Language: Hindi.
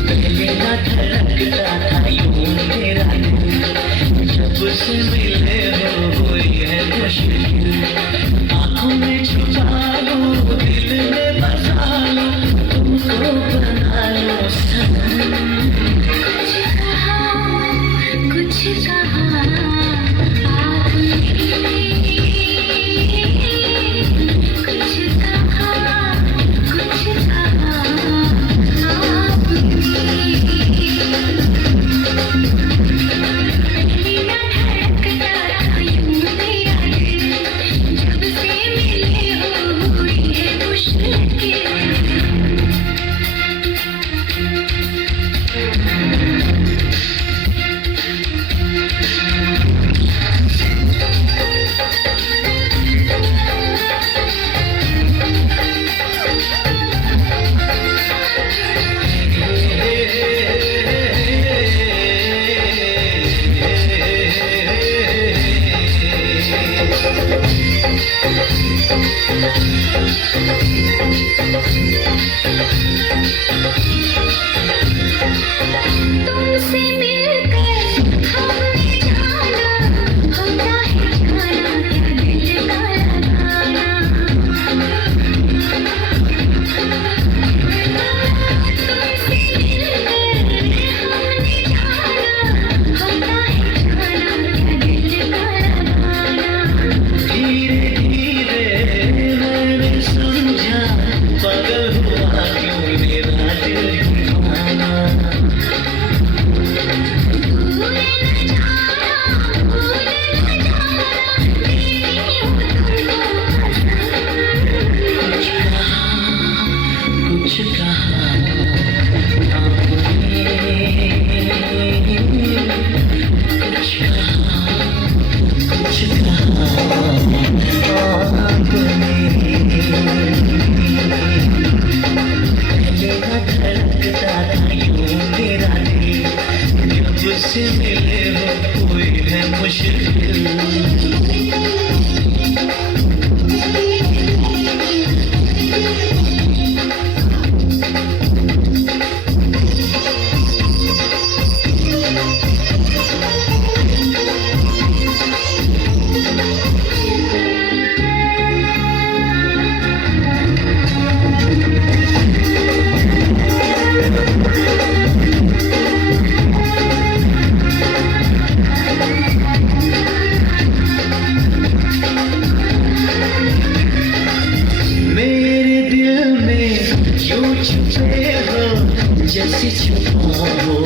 पहले ना धड़कता था यूं मेरा दिल, जब से मिले हो हुई है मुश्किल। आँखों में छुपा लो, दिल में बसा लो, तुमको बना लो सनम। कुछ कहा आपने, कुछ कहा तुमसे मिलकर हमने जाना, होता है जाना क्या दिल का लगाना। तुमसे मिलकर हमने जाना, होता है जाना क्या दिल का लगाना। धीरे धीरे मैंने समझा, पागल हुआ क्यों मेरा दिल दीवाना। कुछ कहा आपने, कुछ कहा आपने। पहले ना धड़कता था यूं मेरा दिल, जब से मिले हो कोई है मुश्किल। मेरे दिल में यूं छुपे हो, जैसे छुपा हो